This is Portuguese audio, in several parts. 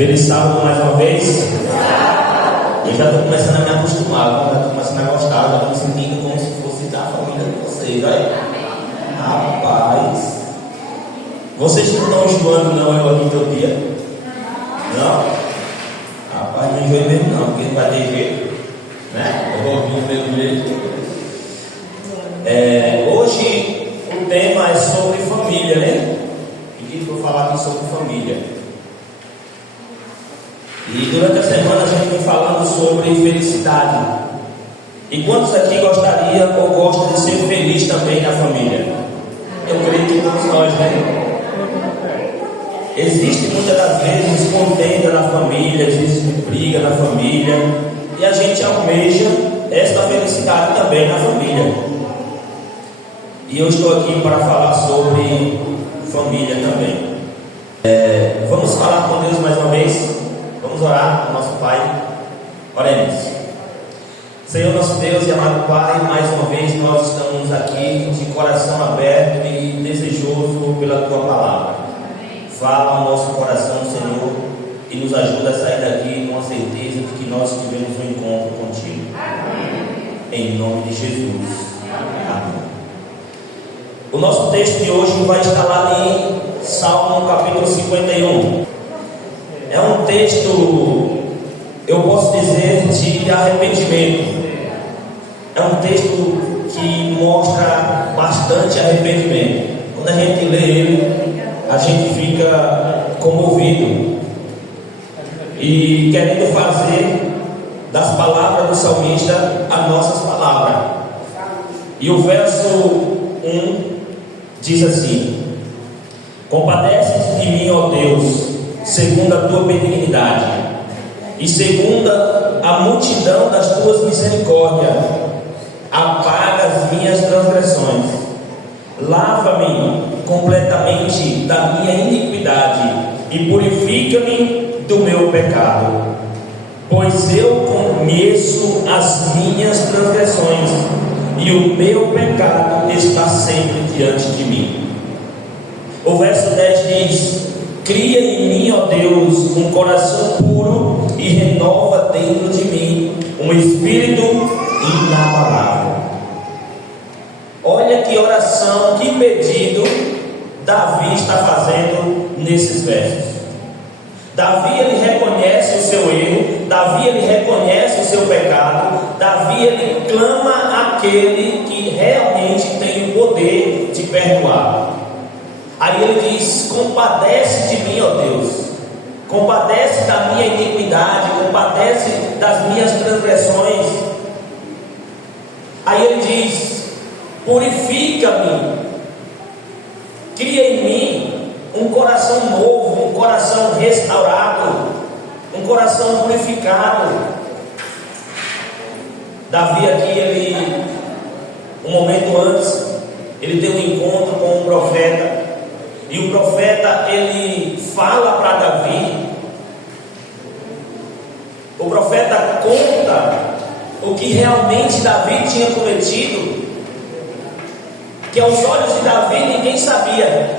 Feliz sábado mais uma vez. Eu já estou começando a me acostumar, já estou começando a gostar, já estou me sentindo como se fosse da família de vocês, olha. Rapaz, vocês não estão enjoando não, eu aqui todo dia? Não? Rapaz, não enjoei mesmo não, porque não vai ter jeito, né? Eu vou ouvir o mesmo jeito. Hoje o tema é sobre família, né? Pedi para eu falar aqui sobre família. E durante a semana a gente vem falando sobre felicidade. E quantos aqui gostariam ou gostam de ser feliz também na família? Eu creio que todos nós, né? Existe muitas das vezes contenda na família, existe briga na família, e a gente almeja esta felicidade também na família. E eu estou aqui para falar sobre família também. Vamos falar com Deus mais uma vez. Vamos orar ao nosso Pai. Oremos. Senhor nosso Deus e amado Pai, mais uma vez nós estamos aqui de coração aberto e desejoso pela Tua Palavra. Fala ao nosso coração, Senhor, e nos ajuda a sair daqui com a certeza de que nós tivemos um encontro contigo. Em nome de Jesus. Amém. O nosso texto de hoje vai estar lá em Salmo capítulo 51. É um texto, eu posso dizer, de arrependimento. É um texto que mostra bastante arrependimento. Quando a gente lê ele, a gente fica comovido e querendo fazer das palavras do salmista as nossas palavras. E o verso 1 diz assim: compadece-te de mim, ó Deus, segundo a tua benignidade, e segundo a multidão das tuas misericórdias, apaga as minhas transgressões, lava-me completamente da minha iniquidade e purifica-me do meu pecado, pois eu conheço as minhas transgressões e o meu pecado está sempre diante de mim. O verso 10 diz: cria em mim, ó Deus, um coração puro e renova dentro de mim um espírito inabalável. Olha que oração, que pedido Davi está fazendo nesses versos. Davi, ele reconhece o seu erro, Davi, ele reconhece o seu pecado, Davi, ele clama àquele que realmente tem o poder de perdoar. Aí ele diz: compadece de mim, ó Deus, compadece da minha iniquidade, compadece das minhas transgressões. Aí ele diz: purifica-me, cria em mim um coração novo, um coração restaurado, um coração purificado. Davi aqui, ele, um momento antes, ele tem um encontro com um profeta. E o profeta, ele fala para Davi, o profeta conta o que realmente Davi tinha cometido, que aos olhos de Davi ninguém sabia.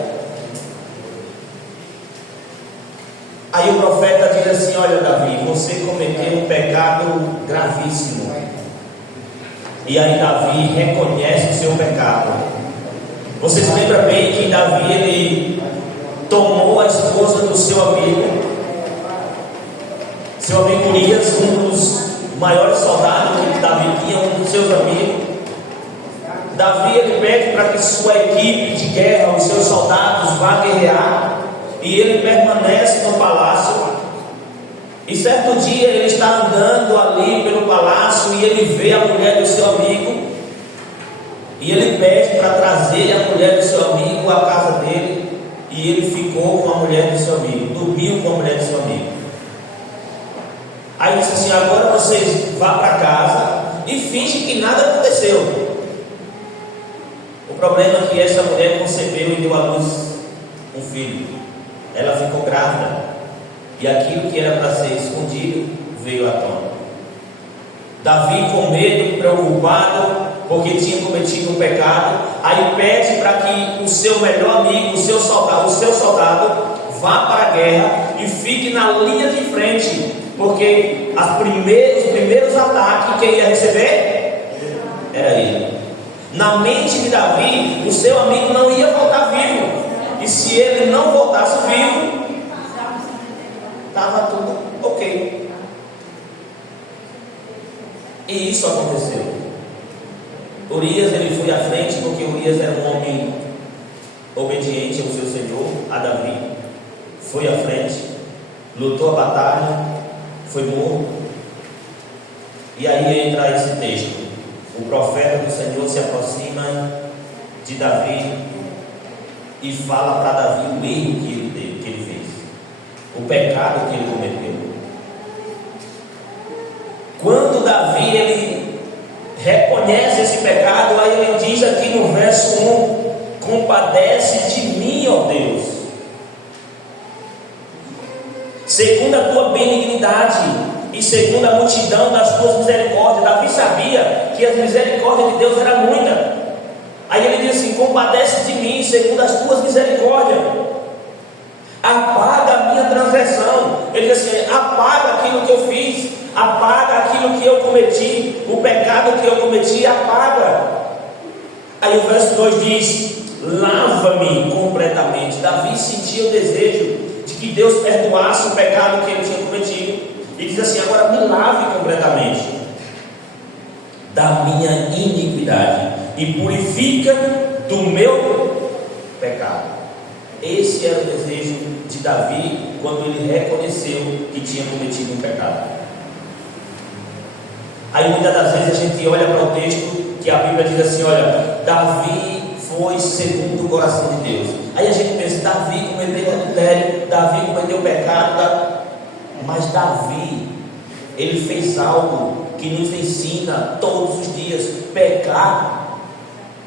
Aí o profeta diz assim: olha Davi, você cometeu um pecado gravíssimo. E aí Davi reconhece o seu pecado. Você se lembra bem que Davi, ele tomou a esposa do seu amigo Urias, um dos maiores soldados que Davi tinha, um dos seus amigos. Davi, ele pede para que sua equipe de guerra, os seus soldados, vá guerrear, e ele permanece no palácio. E certo dia ele está andando ali pelo palácio e ele vê a mulher do seu amigo. E ele pede para trazer a mulher do seu amigo à casa dele. E ele ficou com a mulher do seu amigo, dormiu com a mulher do seu amigo. Aí disse assim: agora vocês vão para casa e fingem que nada aconteceu. O problema é que essa mulher concebeu e deu à luz um filho. Ela ficou grávida. E aquilo que era para ser escondido veio à tona. Davi, com medo, preocupado, porque tinha cometido um pecado, aí pede para que o seu melhor amigo, o seu soldado, vá para a guerra e fique na linha de frente, porque os primeiros ataques quem ia receber era ele. Na mente de Davi, o seu amigo não ia voltar vivo, e se ele não voltasse vivo, estava tudo ok. E isso aconteceu. Urias, ele foi à frente, porque Urias era um homem obediente ao seu senhor, a Davi. Foi à frente, lutou a batalha, foi morto. E aí entra esse texto. O profeta do Senhor se aproxima de Davi e fala para Davi o erro que ele fez, o pecado que ele cometeu. Quando Davi ele reconhece esse pecado, aí ele diz aqui no verso 1: compadece de mim, ó Deus, segundo a tua benignidade e segundo a multidão das tuas misericórdias. Davi sabia que as misericórdias de Deus eram muitas. Aí ele diz assim: compadece de mim segundo as tuas misericórdias, apaga a minha transgressão. Ele diz assim: apaga aquilo que eu fiz, apaga aquilo que eu cometi, o pecado que eu cometi, apaga. Aí o verso 2 diz: lava-me completamente. Davi sentia o desejo de que Deus perdoasse o pecado que ele tinha cometido, e diz assim: agora me lave completamente da minha iniquidade e purifica do meu pecado. Esse era o desejo de Davi quando ele reconheceu que tinha cometido um pecado. Aí muitas das vezes a gente olha para o texto que a Bíblia diz assim: olha, Davi foi segundo o coração de Deus. Aí a gente pensa: Davi cometeu adultério, Davi cometeu pecado, mas Davi, ele fez algo que nos ensina todos os dias: pecar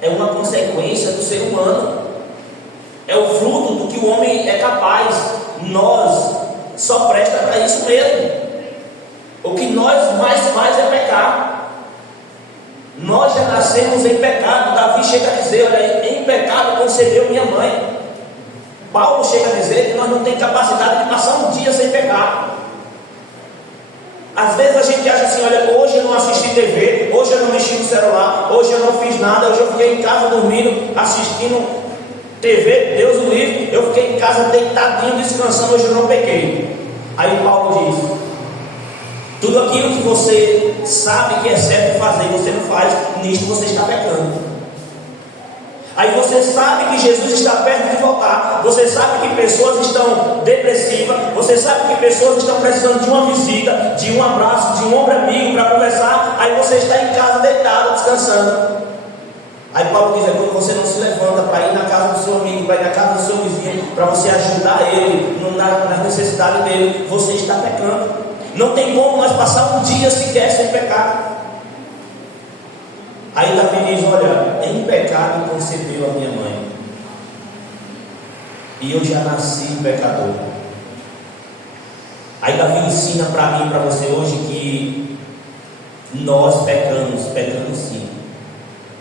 é uma consequência do ser humano, é o fruto do que o homem é capaz. Nós só presta para isso mesmo. O que nós mais faz é pecar. Nós já nascemos em pecado. Davi chega a dizer: olha, em pecado concebeu minha mãe. Paulo chega a dizer que nós não temos capacidade de passar um dia sem pecar. Às vezes a gente acha assim: olha, hoje eu não assisti TV, hoje eu não mexi no celular, hoje eu não fiz nada, hoje eu fiquei em casa dormindo, assistindo TV, Deus o livre, eu fiquei em casa deitadinho, descansando, hoje eu não pequei. Aí Paulo diz: tudo aquilo que você sabe que é certo fazer, você não faz, nisto você está pecando. Aí você sabe que Jesus está perto de voltar, você sabe que pessoas estão depressivas, você sabe que pessoas estão precisando de uma visita, de um abraço, de um ombro amigo para conversar. Aí você está em casa deitado, descansando. Aí Paulo diz: quando você não se levanta para ir na casa do seu amigo, para ir na casa do seu vizinho, para você ajudar ele nas necessidades dele, você está pecando. Não tem como nós passar um dia sequer sem pecar. Aí Davi diz: olha, em pecado concebeu a minha mãe, e eu já nasci pecador. Aí Davi ensina para mim e para você hoje que nós pecamos sim,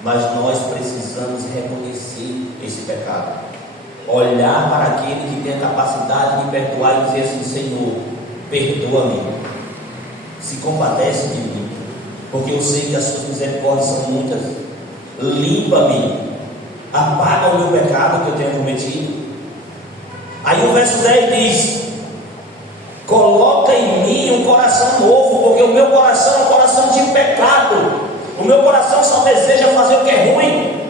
mas nós precisamos reconhecer esse pecado, olhar para aquele que tem a capacidade de perdoar e dizer assim: Senhor, perdoa-me, se compadece de mim, porque eu sei que as suas misericórdias são muitas. Limpa-me, apaga o meu pecado que eu tenho cometido. Aí o verso 10 diz: coloca em mim um coração novo, porque o meu coração é um coração de pecado. O meu coração só deseja fazer o que é ruim.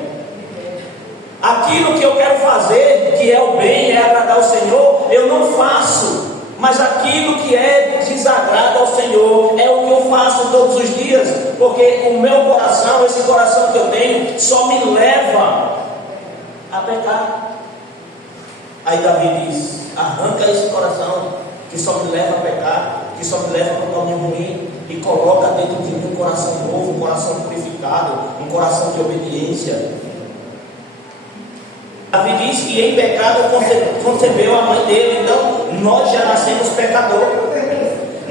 Aquilo que eu quero fazer, que é o bem, é agradar ao Senhor, eu não faço. Mas aquilo que é desagrado ao Senhor é o que eu faço todos os dias, porque o meu coração, esse coração que eu tenho, só me leva a pecar. Aí Davi diz: arranca esse coração que só me leva a pecar, que só me leva para o caminho ruim, e coloca dentro de mim um coração novo, um coração purificado, um coração de obediência. Davi diz que em pecado concebeu a mãe dele. Então nós já nascemos pecador,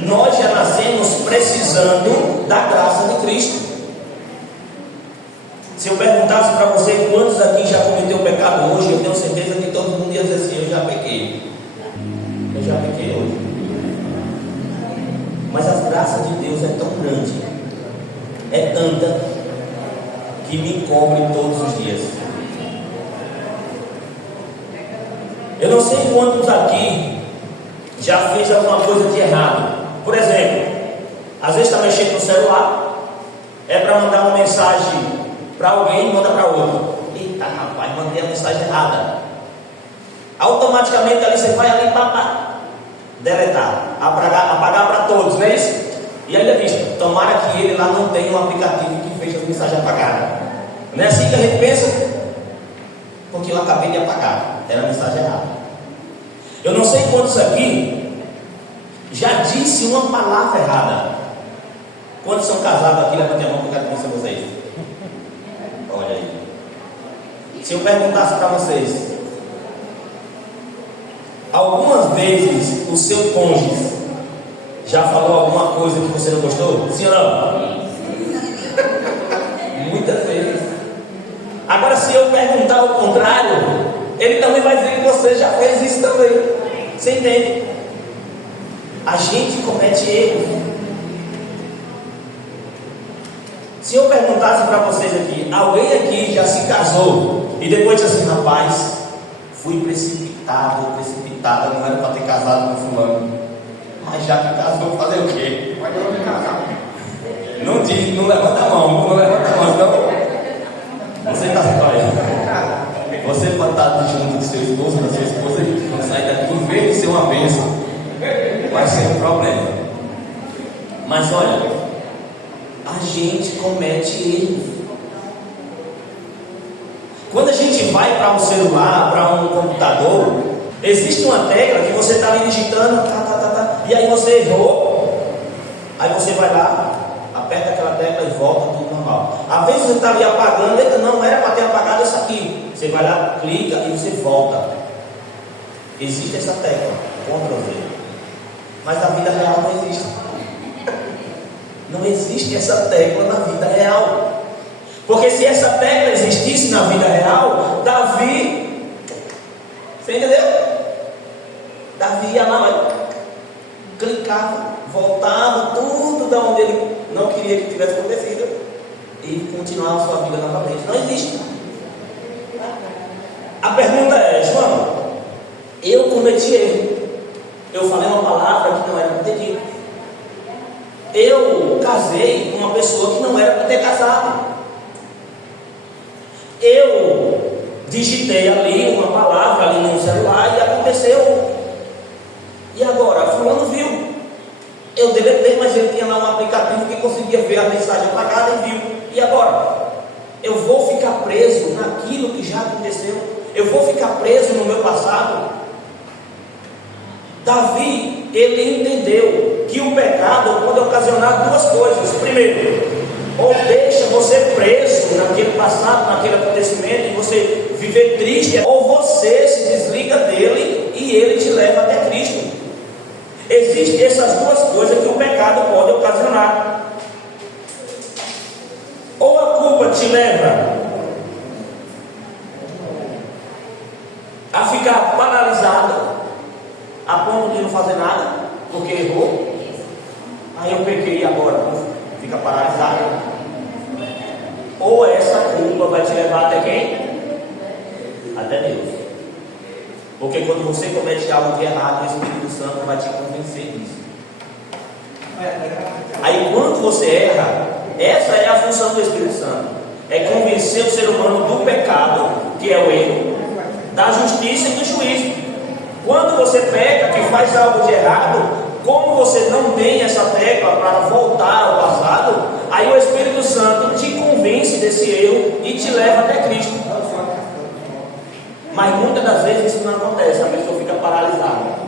nós já nascemos precisando da graça de Cristo. Se eu perguntasse para você quantos aqui já cometeu pecado hoje, eu tenho certeza que todo mundo ia dizer assim: eu já pequei. cobre todos os dias. Eu não sei quantos aqui já fez alguma coisa de errado. Por exemplo, às vezes está mexendo no celular, é para mandar uma mensagem para alguém e manda para outro. Eita rapaz, mandei a mensagem errada. Automaticamente ali você vai ali para deletar, apagar para todos, não é isso? E ainda diz, tomara que ele lá não tenha um aplicativo que fez as mensagens apagadas. Não é assim que a gente pensa? Porque eu acabei de apagar, era a mensagem errada. Eu não sei quantos aqui já disse uma palavra errada. Quantos são casados aqui? Levante a mão que eu quero conhecer vocês. Olha aí. Se eu perguntasse para vocês, algumas vezes o seu cônjuge já falou alguma coisa que você não gostou? Sim ou não? Muitas vezes. Agora, se eu perguntar o contrário, ele também vai dizer que você já fez isso também. Você entende? A gente comete erros. Se eu perguntasse para vocês aqui, alguém aqui já se casou e depois disse assim, rapaz, fui precipitada, não era para ter casado com fulano, mas já que casou, fazer o quê? Não diz, não levanta a mão, então você está olha, você pode estar junto com seu esposo, com sua esposa, e quando sair daqui, em vez de ser uma bênção, vai ser um problema. Mas olha, a gente comete erros. Quando a gente vai para um celular, para um computador, existe uma tecla que você está ali digitando, e aí você errou, aí você vai lá, aperta aquela tecla e volta tudo normal. Às vezes você está ali apagando, eita, não era para ter apagado isso aqui. Você vai lá, clica e você volta. Existe essa tecla, Ctrl+V. Mas na vida real não existe. Não existe essa tecla na vida real. Porque se essa tecla existisse na vida real, Davi, você entendeu? Davi ia lá, clicava, voltava, tudo da onde ele não queria que tivesse acontecido, e continuava a sua vida novamente. Não existe. A pergunta é, João, eu cometi erro. Eu falei uma palavra que não era para ter dito. Eu casei com uma pessoa que não era para ter casado. Eu digitei ali uma palavra ali no celular e aconteceu. E agora, fulano viu. Eu deletei, mas ele tinha lá um aplicativo que conseguia ver a mensagem apagada e viu. E agora? Eu vou ficar preso naquilo que já aconteceu? Eu vou ficar preso no meu passado? Davi, ele entendeu que o pecado pode ocasionar duas coisas. Primeiro, ou deixa você preso naquele passado, naquele acontecimento, e você viver triste, ou você se desliga dele e ele te leva até Cristo. Existem essas duas coisas que o pecado pode ocasionar. Ou a culpa te leva a ficar paralisado a ponto de não fazer nada, porque errou. Aí eu pequei agora, fica paralisado. Ou essa culpa vai te levar até quem? Até Deus. Porque quando você comete algo de errado, o Espírito Santo vai te convencer disso. Aí quando você erra, essa é a função do Espírito Santo, é convencer o ser humano do pecado, que é o erro, da justiça e do juízo. Quando você peca, que faz algo de errado, como você não tem essa tecla para voltar ao passado, aí o Espírito Santo te convence desse erro e te leva até Cristo. Mas muitas das vezes isso não acontece, a pessoa fica paralisada.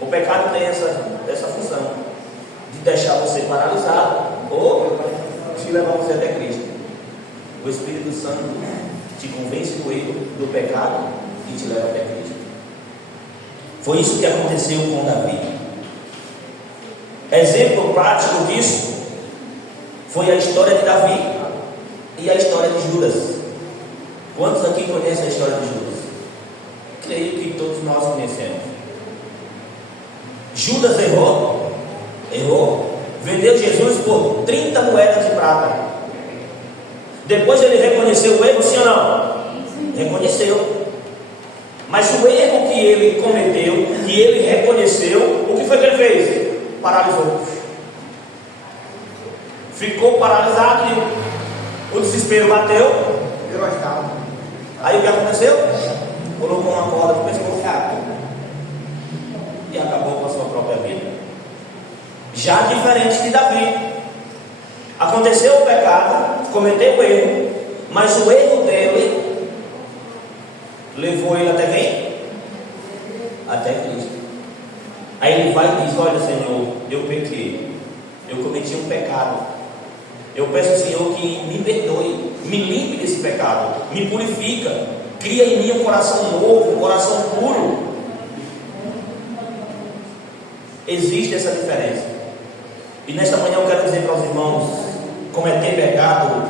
O pecado tem essa função de deixar você paralisado ou te levar você até Cristo. O Espírito Santo te convence do erro, do pecado e te leva até Cristo. Foi isso que aconteceu com Davi. Exemplo prático disso foi a história de Davi e a história de Judas. Quantos aqui conhecem a história de Judas? Creio que todos nós conhecemos. Judas errou, vendeu Jesus por 30 moedas de prata. Depois ele reconheceu o erro, sim ou não? Reconheceu. Mas o erro que ele cometeu, que ele reconheceu, o que foi que ele fez? Paralisou. Ficou paralisado e o desespero bateu. Aí o que aconteceu? Colocou uma corda no pescoço e acabou com a sua própria vida. Já diferente de Davi. Aconteceu o pecado, cometeu o erro, mas o erro dele levou ele até quem? Até Cristo. Aí ele vai e diz: olha, Senhor, eu pequei, eu cometi um pecado, eu peço ao Senhor que me perdoe, me limpe desse pecado, me purifica, cria em mim um coração novo, um coração puro. Existe essa diferença. E nesta manhã eu quero dizer para os irmãos: cometer pecado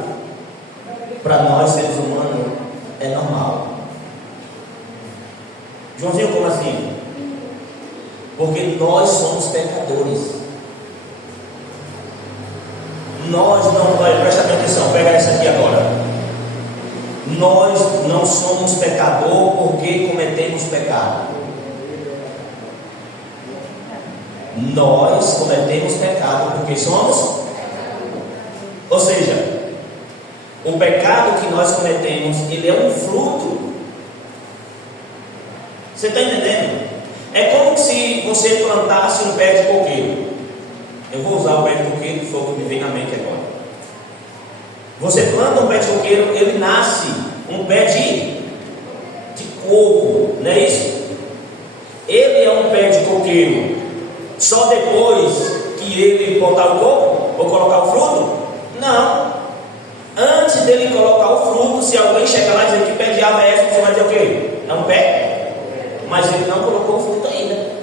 para nós seres humanos é normal. Joãozinho, como assim? Porque nós somos pecadores. Nós não, presta atenção, pega essa aqui agora. Nós não somos pecador porque cometemos pecado. Nós cometemos pecado porque somos. Ou seja, o pecado que nós cometemos, ele é um fruto. Você está entendendo? É como se você plantasse um pé de coqueiro. Eu vou usar o pé de coqueiro, que foi o que me veio na mente agora. Você planta um pé de coqueiro, ele nasce um pé de coco, não é isso? Ele é um pé de coqueiro só depois que ele botar o coco ou colocar o fruto? Não. Antes dele colocar o fruto, se alguém chegar lá e dizer que pé de ave é esse, você vai dizer o quê? É um pé? Mas ele não colocou o fruto ainda.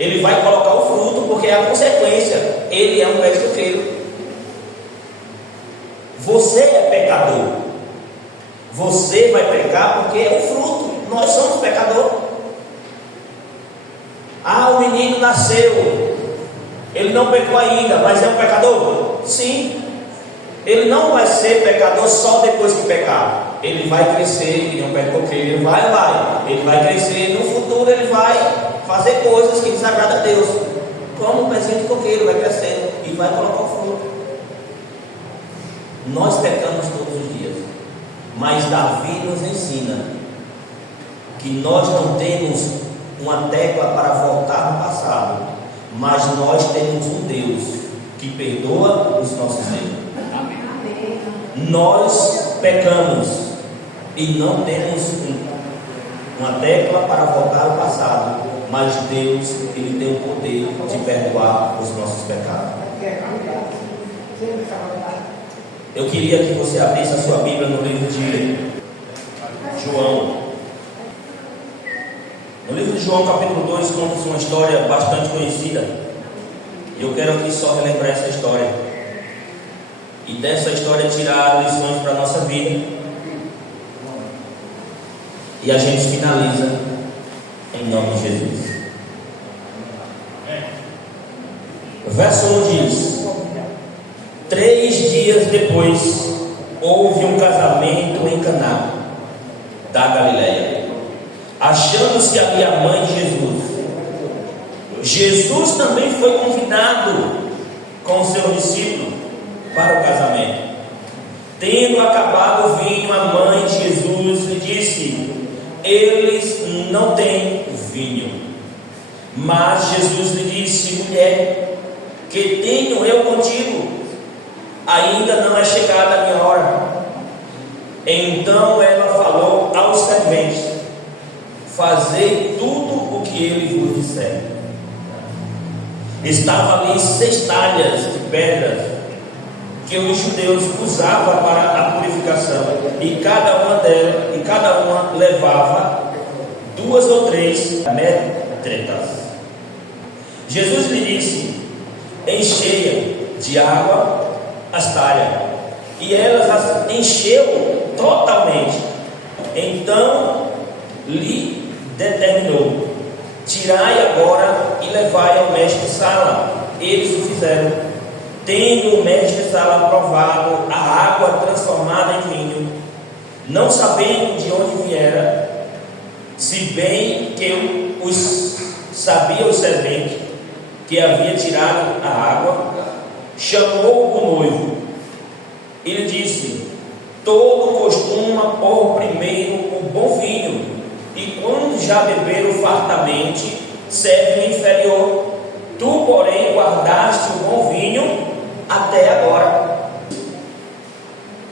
Ele vai colocar o fruto porque é a consequência. Ele é um pé de coqueiro. Você é pecador. Você vai pecar porque é o fruto. Nós somos pecadores. Ah, o menino nasceu, ele não pecou ainda, mas é um pecador? Sim. Ele não vai ser pecador só depois que pecar. Ele vai crescer, que nem um pé de coqueiro, ele vai crescer, no futuro ele vai fazer coisas que desagradam a Deus, como um pezinho de coqueiro, vai crescendo e vai colocar o fruto. Nós pecamos todos os dias, mas Davi nos ensina que nós não temos uma tecla para voltar no passado, mas nós temos um Deus que perdoa os nossos erros. Nós pecamos e não temos uma tecla para voltar ao passado, mas Deus, Ele tem o poder de perdoar os nossos pecados. Eu queria que você abrisse a sua Bíblia no livro de João. No livro de João, capítulo 2, conta-se uma história bastante conhecida. E eu quero aqui só relembrar essa história. E dessa história tirar lições para a nossa vida. E a gente finaliza em nome de Jesus. O verso 1 diz: 3 dias depois, houve um casamento em Caná da Galileia, achando-se ali a mãe de Jesus. Jesus também foi convidado com o seu discípulo para o casamento. Tendo acabado o vinho, a mãe de Jesus lhe disse: eles não têm vinho. Mas Jesus lhe disse: mulher, que tenho eu contigo? Ainda não é chegada a minha hora. Então ela falou aos serventes: fazei tudo o que ele vos disser. Estava ali 6 talhas de pedras que os judeus usavam para a purificação, e cada uma levava 2 ou 3 metretas. Jesus lhe disse: encheia de água as talhas. E elas as encheu totalmente. Então lhe determinou: tirai agora e levai ao mestre Sala. Eles o fizeram. Tendo o mestre Sala provado a água transformada em vinho, não sabendo de onde viera, se bem que sabia o servente que havia tirado a água, chamou o noivo e lhe disse: todo costuma pôr primeiro o bom vinho, e quando já beberam fartamente, serve o inferior. Tu, porém, guardaste o bom vinho até agora.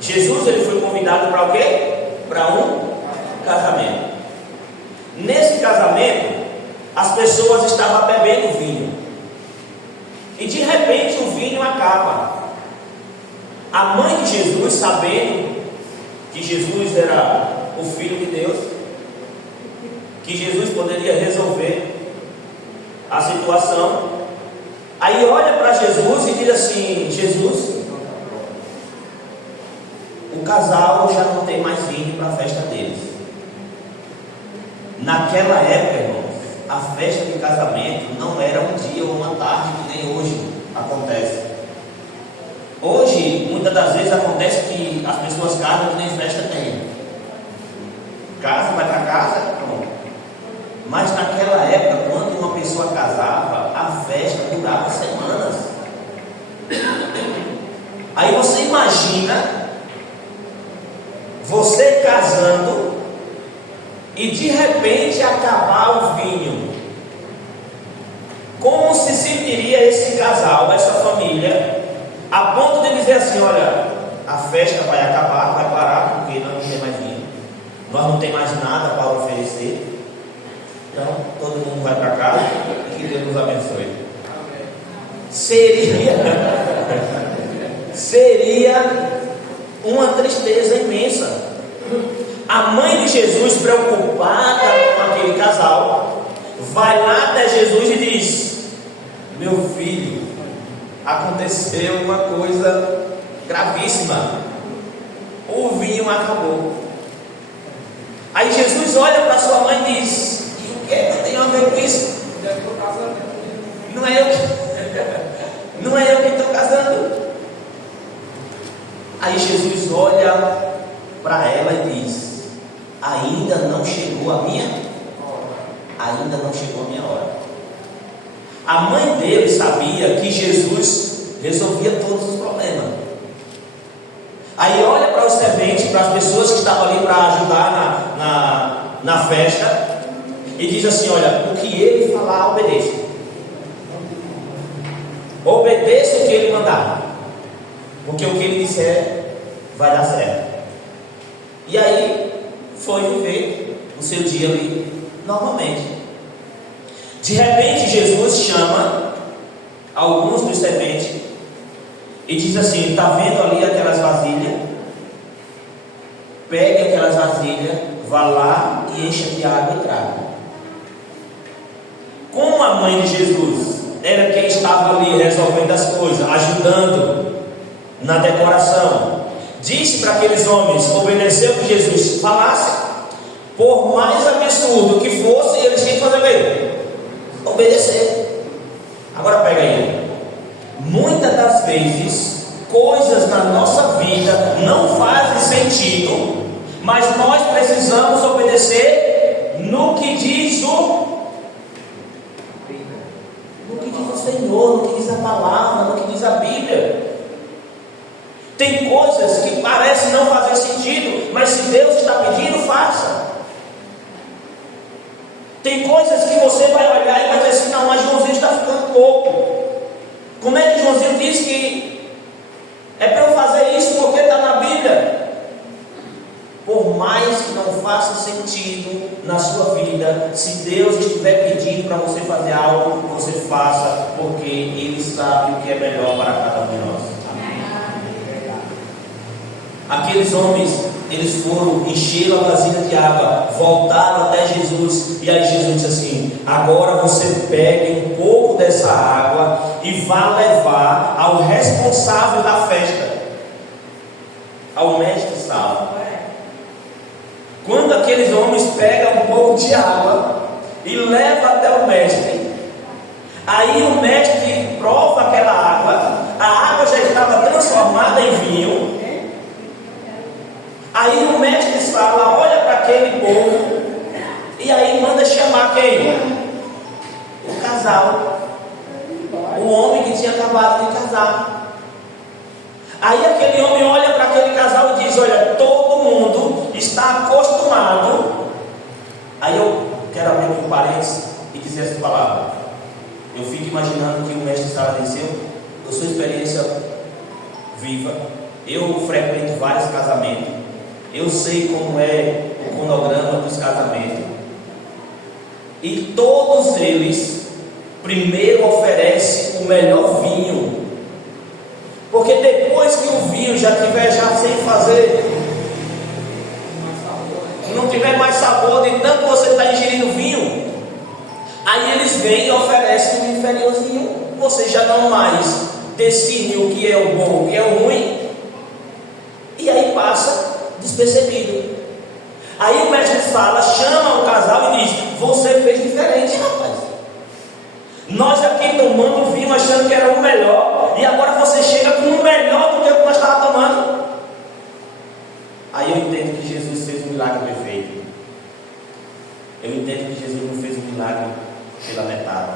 Jesus, ele foi convidado para o quê? Para um casamento. Nesse casamento, as pessoas estavam bebendo vinho, e de repente o vinho acaba. A mãe de Jesus, sabendo que Jesus era o Filho de Deus, que Jesus poderia resolver a situação, aí olha para Jesus e diz assim: Jesus, o casal já não tem mais vinho para a festa deles. Naquela época, irmãos, a festa de casamento não era um dia ou uma tarde que nem hoje acontece. Hoje, muitas das vezes acontece que as pessoas casam e nem festa tem. Casa, vai para casa, pronto. Mas naquela época, quando uma pessoa casava, a festa durava semanas. Aí você imagina você casando e de repente acabar o vinho. Como se sentiria esse casal, essa família, a ponto de dizer assim: olha, a festa vai acabar, vai parar, porque nós não tem mais vinho, nós não tem mais nada para oferecer. Então, todo mundo vai para casa e que Deus nos abençoe. Seria uma tristeza imensa. A mãe de Jesus, preocupada com aquele casal, vai lá até Jesus e diz: meu filho, aconteceu uma coisa gravíssima, o vinho acabou. Aí Jesus olha para sua mãe e diz: o que tem a ver com isso? Não é eu que estou casando. Aí Jesus olha para ela e diz: ainda não chegou a minha hora. Ainda não chegou a minha hora. A mãe dele sabia que Jesus resolvia todos os problemas. Aí olha para os serventes, para as pessoas que estavam ali para ajudar na festa, e diz assim: olha, o que ele falar, obedeça. Obedeça o que ele mandar, porque o que ele disser vai dar certo. E aí foi viver o seu dia ali normalmente. De repente Jesus chama alguns dos serventes e diz assim: está vendo ali aquelas vasilhas? Pegue aquelas vasilhas, vá lá e encha de água e traga. Como a mãe de Jesus era quem estava ali resolvendo as coisas, ajudando na decoração, disse para aqueles homens obedecer o que Jesus falasse. Por mais absurdo que fosse, eles tinham que fazer o quê? Obedecer. Agora pega aí. Muitas das vezes, coisas na nossa vida não fazem sentido, mas nós precisamos obedecer no que diz o Senhor, no que diz a palavra, no que diz a Bíblia. Tem coisas que parecem não fazer sentido, mas se Deus está pedindo, faça. Tem coisas que você vai olhar e vai dizer assim: não, mas Joãozinho está ficando louco. Como é que Joãozinho disse que é para eu fazer isso porque está na Bíblia? Por mais que não faça sentido na sua vida, se Deus estiver pedindo para você fazer algo, você faça, porque Ele sabe o que é melhor para cada um de nós. Aqueles homens, eles foram, encheram a vasilha de água, voltaram até Jesus, e aí Jesus disse assim: agora você pegue um pouco dessa água e vá levar ao responsável da festa, ao mestre Sala. Quando aqueles homens pegam um pouco de água e levam até o mestre, aí o mestre prova aquela água, a água já estava transformada em vinho. Aí o mestre fala, olha para aquele povo, e aí manda chamar quem? O casal, o homem que tinha acabado de casar. Aí aquele homem olha para aquele casal e diz, olha, todo mundo está acostumado. Aí eu quero abrir um parênteses e dizer essa palavra. Eu fico imaginando que o mestre Sala dizia, eu sou experiência viva, eu frequento vários casamentos, eu sei como é o cronograma dos casamentos, e todos eles primeiro oferecem o melhor vinho, porque depois que o vinho já estiver sem fazer, não tiver mais sabor de tanto você está ingerindo vinho, aí eles vêm e oferecem um inferiorzinho. Você já não mais decide o que é o bom, o que é o ruim, e aí passa despercebido. Aí o mestre fala, chama o casal e diz, você fez diferente, rapaz. Nós aqui tomando vinho achando que era o melhor, e agora você chega com o melhor do que o que nós estávamos tomando. Aí eu entendo que Jesus fez um milagre perfeito. Eu entendo que Jesus não fez um milagre pela metade.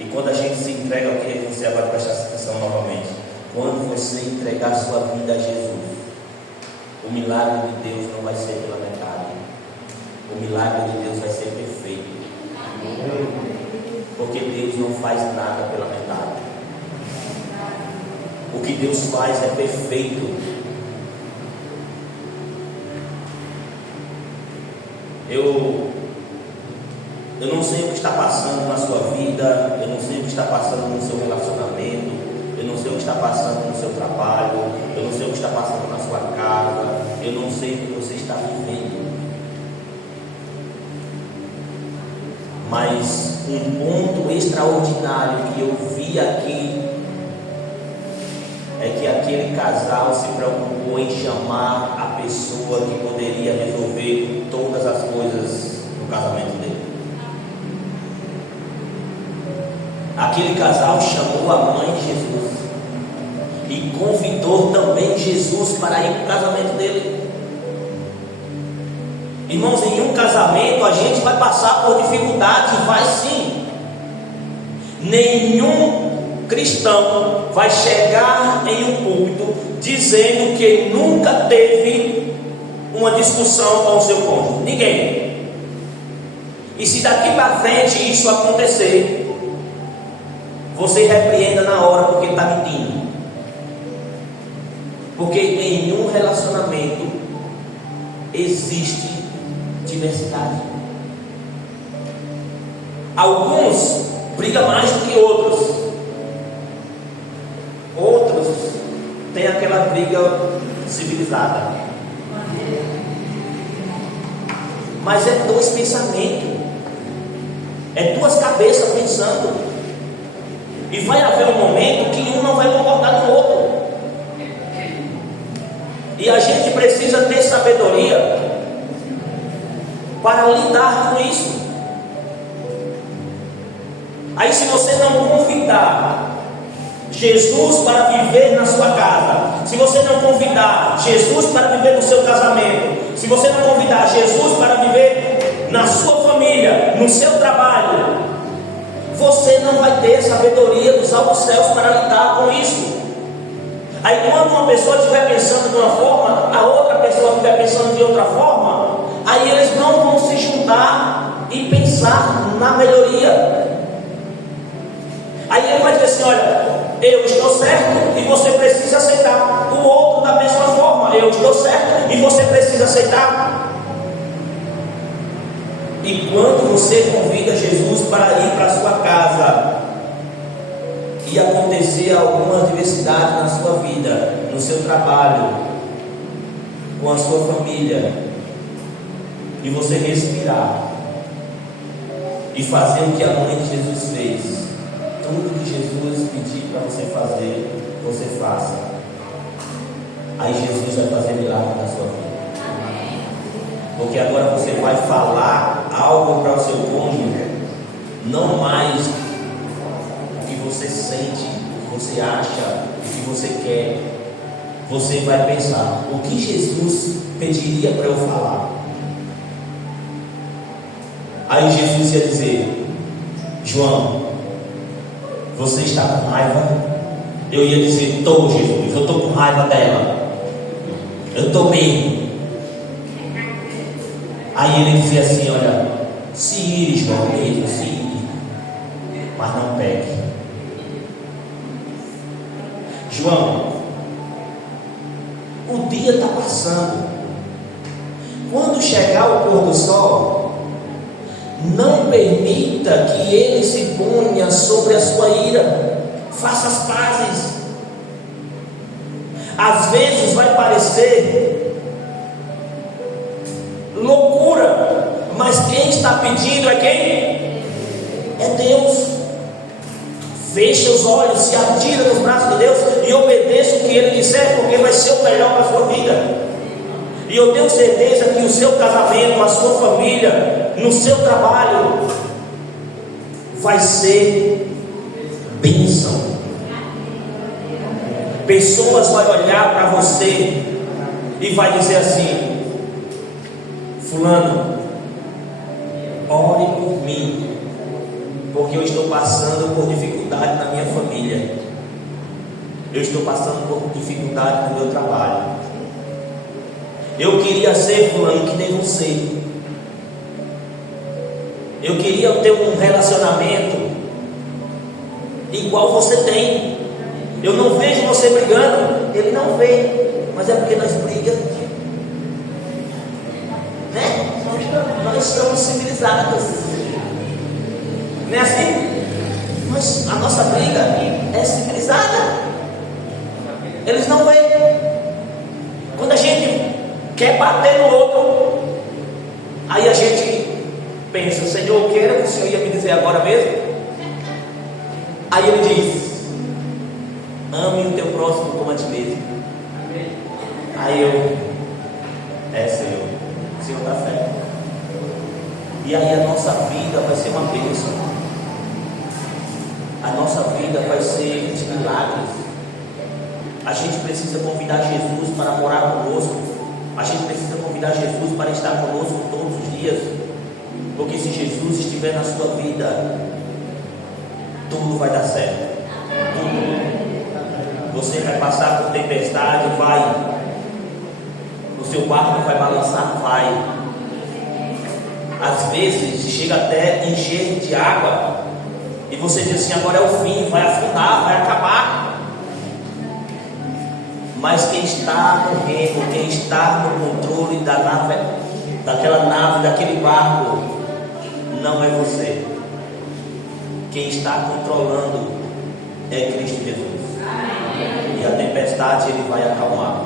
E quando a gente se entrega, eu queria que você agora prestasse atenção novamente. Quando você entregar sua vida a Jesus, o milagre de Deus não vai ser pela metade. O milagre de Deus vai ser perfeito. Porque Deus não faz nada pela metade. O que Deus faz é perfeito. Eu não sei o que está passando na sua vida, eu não sei o que está passando no seu relacionamento, eu não sei o que está passando no seu trabalho, eu não sei o que está passando na sua casa, eu não sei o que você está vivendo. Mas um ponto extraordinário que eu vi aqui é que aquele casal se preocupou em chamar a pessoa que poderia resolver todas as coisas no casamento dele. Aquele casal chamou a mãe de Jesus e convidou também Jesus para ir para o casamento dele. Irmãos, em um casamento a gente vai passar por dificuldades, vai sim. Nenhum cristão vai chegar em um púlpito dizendo que nunca teve uma discussão com o seu cônjuge. Ninguém. E se daqui para frente isso acontecer, você repreenda na hora porque está mentindo. Porque em nenhum relacionamento existe diversidade. Alguns brigam mais do que outros. Outros têm aquela briga civilizada. Mas é dois pensamentos. É duas cabeças pensando. E vai haver um momento que um não vai concordar com o outro. E a gente precisa ter sabedoria para lidar com isso. Aí se você não convidar Jesus para viver na sua casa, se você não convidar Jesus para viver no seu casamento, se você não convidar Jesus para viver na sua família, no seu trabalho, você não vai ter sabedoria dos altos céus para lidar com isso. Aí quando uma pessoa estiver pensando de uma forma, a outra pessoa estiver pensando de outra forma, aí eles não vão se juntar e pensar na melhoria. Aí ele vai dizer assim, olha, eu estou certo e você precisa aceitar. O outro da mesma forma, eu estou certo e você precisa aceitar. E quando você convida Jesus para ir para a sua casa e acontecer alguma adversidade na sua vida, no seu trabalho, com a sua família, e você respirar e fazer o que a mãe de Jesus fez, tudo que Jesus pediu para você fazer, você faça. Aí Jesus vai fazer milagre na sua vida. Porque agora você vai falar algo para o seu cônjuge, não mais o que você sente, o você acha, o que você quer, você vai pensar: o que Jesus pediria para eu falar? Aí Jesus ia dizer: João, você está com raiva? Eu ia dizer: estou, Jesus, eu estou com raiva dela, eu estou mesmo. Aí ele dizia assim: olha, se ire, João, mesmo, se ire, mas não pegue. João, o dia está passando. Quando chegar o pôr do sol, não permita que ele se ponha sobre a sua ira. Faça as pazes. Às vezes vai parecer loucura, mas quem está pedindo é quem? É Deus. Feche os olhos, se atira nos braços de Deus e obedeça o que Ele disser, porque vai ser o melhor para a sua vida. E eu tenho certeza que o seu casamento, a sua família, no seu trabalho, vai ser bênção. Pessoas vão olhar para você e vai dizer assim: fulano, ore por mim, porque eu estou passando por dificuldade na minha família, eu estou passando por dificuldade no meu trabalho. Eu queria ser fulano que nem você. Eu queria ter um relacionamento igual você tem. Eu não vejo você brigando. Ele não vê, mas é porque nós brigamos, né? Nós somos civilizados, não é assim? A nossa briga é civilizada. Eles não veem. Quando a gente quer bater no outro, aí a gente pensa: Senhor, o que era que o Senhor ia me dizer agora mesmo? Aí ele diz: ame o teu próximo como a ti mesmo. Aí eu: Senhor, o Senhor está certo. E aí a nossa vida vai ser uma bênção. A nossa vida vai ser de milagres. A gente precisa convidar Jesus para morar conosco. A gente precisa convidar Jesus para estar conosco todos os dias. Porque se Jesus estiver na sua vida, tudo vai dar certo. Tudo. Você vai passar por tempestade, vai. O seu barco vai balançar, vai. Às vezes chega até encher de água e você diz assim: agora é o fim, vai afundar, vai acabar. Mas quem está no remo, quem está no controle da nave, daquela nave, daquele barco, não é você. Quem está controlando é Cristo Jesus. E a tempestade Ele vai acalmar.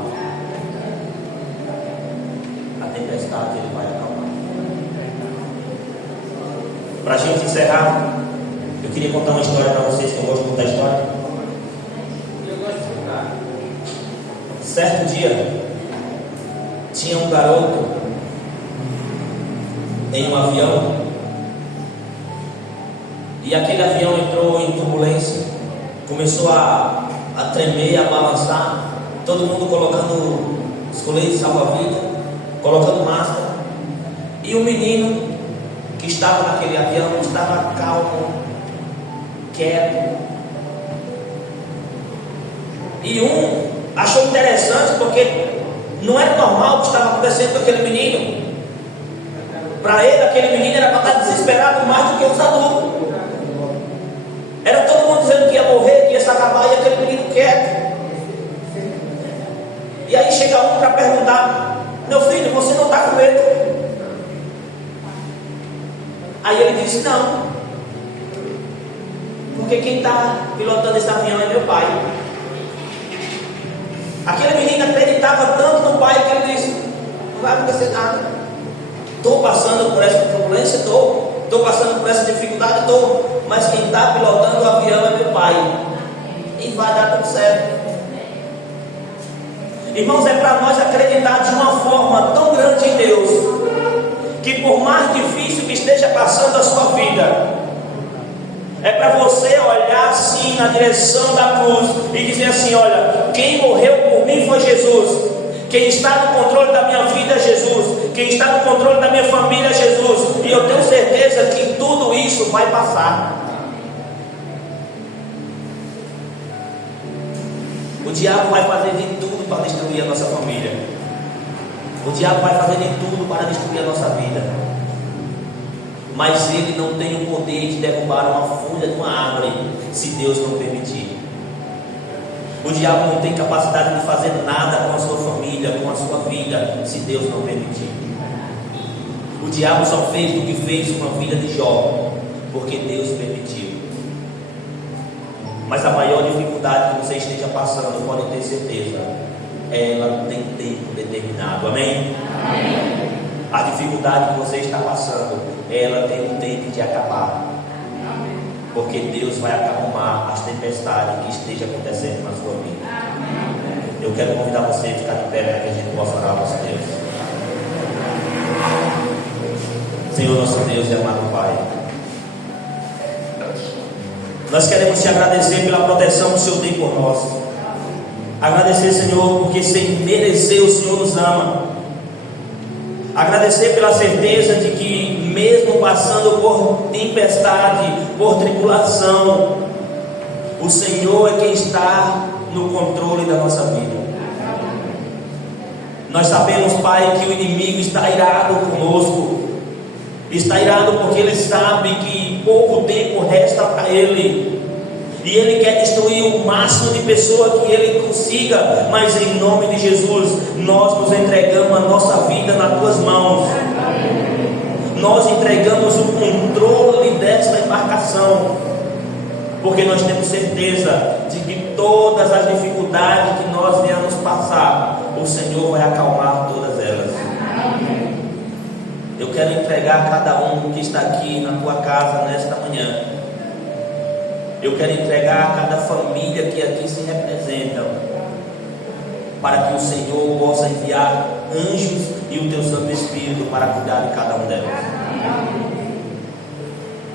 A tempestade Ele vai acalmar. Para a gente encerrar, eu queria contar uma história para vocês, que eu gosto de contar história. Certo dia, tinha um garoto em um avião, e aquele avião entrou em turbulência, começou a tremer, a balançar, todo mundo colocando os coletes salva-vida, colocando máscara, e o menino que estava naquele avião estava calmo, quieto, e achou interessante, porque não era normal o que estava acontecendo com aquele menino. Para ele, aquele menino era para estar desesperado mais do que os adultos. Era todo mundo dizendo que ia morrer, que ia se acabar, e aquele menino quieto. E aí chega um para perguntar: meu filho, você não está com medo? Aí ele disse: não, porque quem está pilotando esse avião é meu pai. Aquele menino acreditava tanto no pai que ele disse: não vai acontecer nada. Estou passando por essa turbulência, estou passando por essa dificuldade, estou, mas quem está pilotando o avião é meu pai, e vai dar tudo certo. Irmãos, é para nós acreditar de uma forma tão grande em Deus, que por mais difícil que esteja passando a sua vida, É para você olhar assim na direção da cruz e dizer assim: olha, quem morreu por mim foi Jesus. Quem está no controle da minha vida é Jesus. Quem está no controle da minha família é Jesus. E eu tenho certeza que tudo isso vai passar. O diabo vai fazer de tudo para destruir a nossa família. O diabo vai fazer de tudo para destruir a nossa vida. Mas ele não tem o poder de derrubar uma folha de uma árvore, se Deus não permitir. O diabo não tem capacidade de fazer nada com a sua família, com a sua vida, se Deus não permitir. O diabo só fez o que fez com a vida de Jó, porque Deus permitiu. Mas a maior dificuldade que você esteja passando, pode ter certeza, ela tem tempo determinado. Amém? Amém. A dificuldade que você está passando, ela tem um tempo de acabar. Amém. Porque Deus vai acalmar as tempestades que estejam acontecendo na sua vida. Amém. Eu quero convidar você a ficar de pé para que a gente possa orar ao nosso Deus. Senhor, nosso Deus e amado Pai, nós queremos te agradecer pela proteção que o Senhor tem por nós. Agradecer, Senhor, porque sem merecer o Senhor nos ama. Agradecer pela certeza de que mesmo passando por tempestade, por tribulação, o Senhor é quem está no controle da nossa vida. Nós sabemos, Pai, que o inimigo está irado conosco. Está irado porque ele sabe que pouco tempo resta para ele, e ele quer destruir o máximo de pessoas que ele consiga. Mas em nome de Jesus, nós nos entregamos a nossa vida nas tuas mãos. Nós entregamos o controle desta embarcação, porque nós temos certeza de que todas as dificuldades que nós viemos passar, o Senhor vai acalmar todas elas. Eu quero entregar cada um que está aqui na tua casa nesta manhã. Eu quero entregar cada família que aqui se representa, para que o Senhor possa enviar anjos e o teu Santo Espírito para cuidar de cada um delas.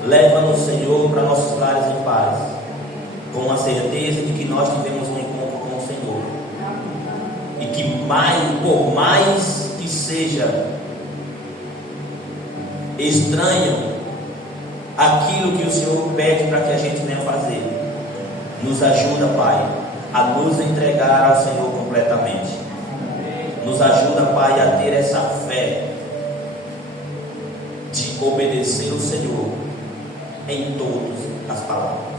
Leva-nos, Senhor, para nossos lares em paz, com a certeza de que nós tivemos um encontro com o Senhor, e que por mais que seja estranho aquilo que o Senhor pede para que a gente venha fazer, nos ajuda, Pai, a nos entregar ao Senhor completamente. Nos ajuda, Pai, a ter essa fé de obedecer o Senhor em todas as palavras.